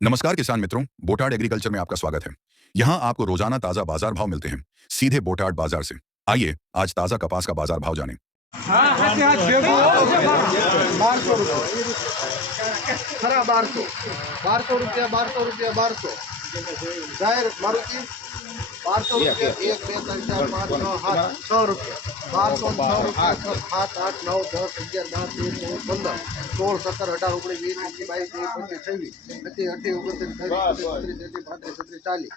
नमस्कार किसान मित्रों, बोटाड एग्रीकल्चर में आपका स्वागत है। यहाँ आपको रोज़ाना ताज़ा बाज़ार भाव मिलते हैं, सीधे बोटाड बाज़ार से। आइए, आज ताज़ा कपास का बाज़ार भाव जाने। बारह सौ रुपया, बारह सौ रुपया, बारह सौ। मारुति। બારસો રૂપિયા એક બે ત્રણ ચાર પાંચ છ સાત છ રૂપિયા. બારસો છ રૂપિયા સાત આઠ નવ દસ અગિયાર બાર તેર ચૌદ પંદર. સોળ સત્તર અઢાર ઓગણીસ વીસ એકવીસ બાવીસ ત્રેવીસ પચીસ છવ્વીસ અઠ્ઠી ઓગણત્રીસ ત્રીસ પાંત્રીસ છત્રીસ ચાલીસ.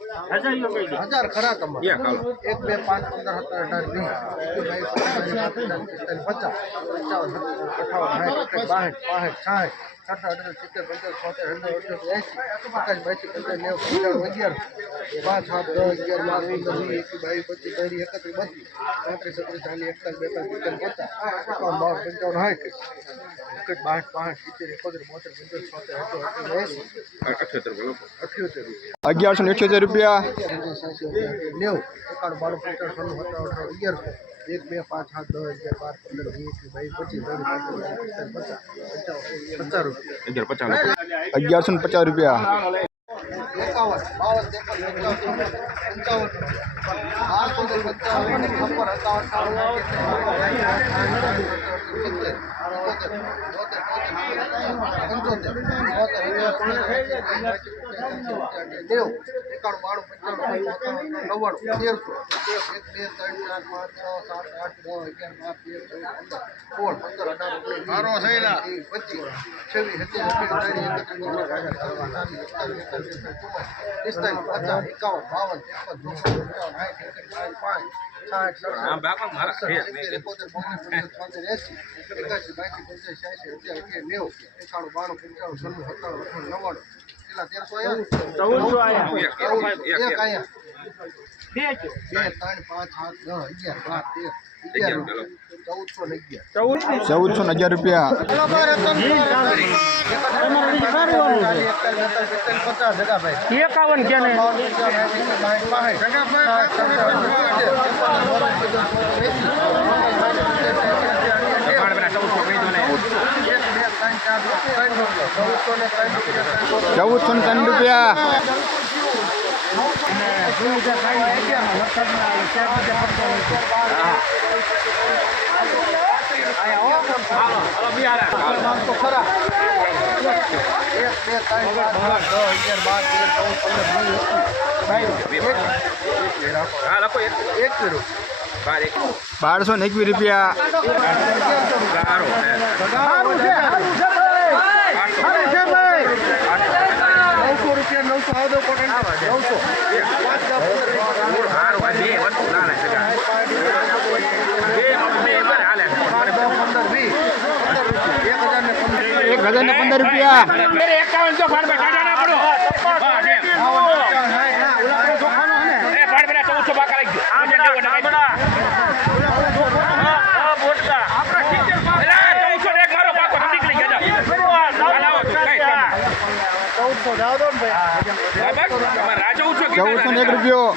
હજાર ખરા તમારે એક બે પાંચ પંદર સત્તર અઢાર વીસ પચાસ પંચાવન અઠાવન સાઠ બાસઠ પાસઠ સાઠ સત્તર અઢાર સિત્તેર પંચાવન છોતેર હંડ્રેડ અઠ્યોતેર એંસી એકાસ બાસી પંચાસ નેવું પંચાણું અગિયાર પાંચ સાત દસ અગિયાર બાર પંદર વીસ એકવીસ બાવીસ પચીસ ત્રીસ એકત્રીસ બત્રીસ પાંત્રીસ છત્રીસ ચાલીસ એકતાલીસ બેતાલીસ પિસ્તાલીસ પચાસ એકાવન બાવન પંચાવન સાઠ એકજ બાસઠ પાંચ સિત્તેર એકોતેર બોતેર પંચોતેર છોતેર અઠ્યોતેર એંસી અઠ્યોતેર રૂપિયા અગિયારસો ને અઠ્યોતેર રૂપિયા નેવું એકાણું બાણું પંચાણું સોનું સત્તાવન અઠાવન અગિયારસો એક બે પાંચ સાત દસ અગિયાર બાર પંદર વીસ એકવીસ બાવીસ પચીસ ત્રીસ પાંત્રીસ પચાસ પચાસ પચાસ રૂપિયા અગિયારસો ને પચાસ રૂપિયા પંચાવન પંચાવન બારસો ને પંચાવન છપ્પન એકાવન નેવું એકાણું બાણું પંચાણું નવ્વાણું તેરસો એક બે ત્રણ ચાર પાંચ છ સાત આઠ નવ અગિયાર બાર તેર ચૌદ પંદર સોળ પંદર અઢાર ઓગણીસ વીસ, પચીસ છવ્વીસ સત્યાવીસ અઠ્યાવીસ ત્રીસ એકત્રીસ પિસ્તાલીસ પચાસ એકાવન બાવન ત્રેપન ચોપન પંચાવન સાઠ એકસઠ બાસઠ પાંચ સાઠ સડસઠ સિત્તેર એકોતેર બોતેર પંચોતેર છોતેર એંસી એકાસી બાસી પંચાસી છ્યાસી અગિયાર અગિયાર નેવું એકાણું બાણું પંચાણું છન્નું સત્તાણું અઠાણું નવ્વાણું. કેટલા તેરસો અગિયાર ચૌદસો ને અગિયાર. રૂપિયા. એકાવન કે ને ચૌદસો ને ત્રણ રૂપિયા તો ખરા એક બે ત્રણ ચાર પાંચ દસ અગિયાર બાર તેર ચૌદ પંદર ને એક રૂપિયા. બારસો ને એકવીસ રૂપિયા નવસો રૂપિયા નવસો આવો કોટન નવસો એક હજાર ને? પંદર રૂપિયા એકાવન તો ફાડ ટાટા ચૌદસો ચૌદસો ને એક રૂપિયો.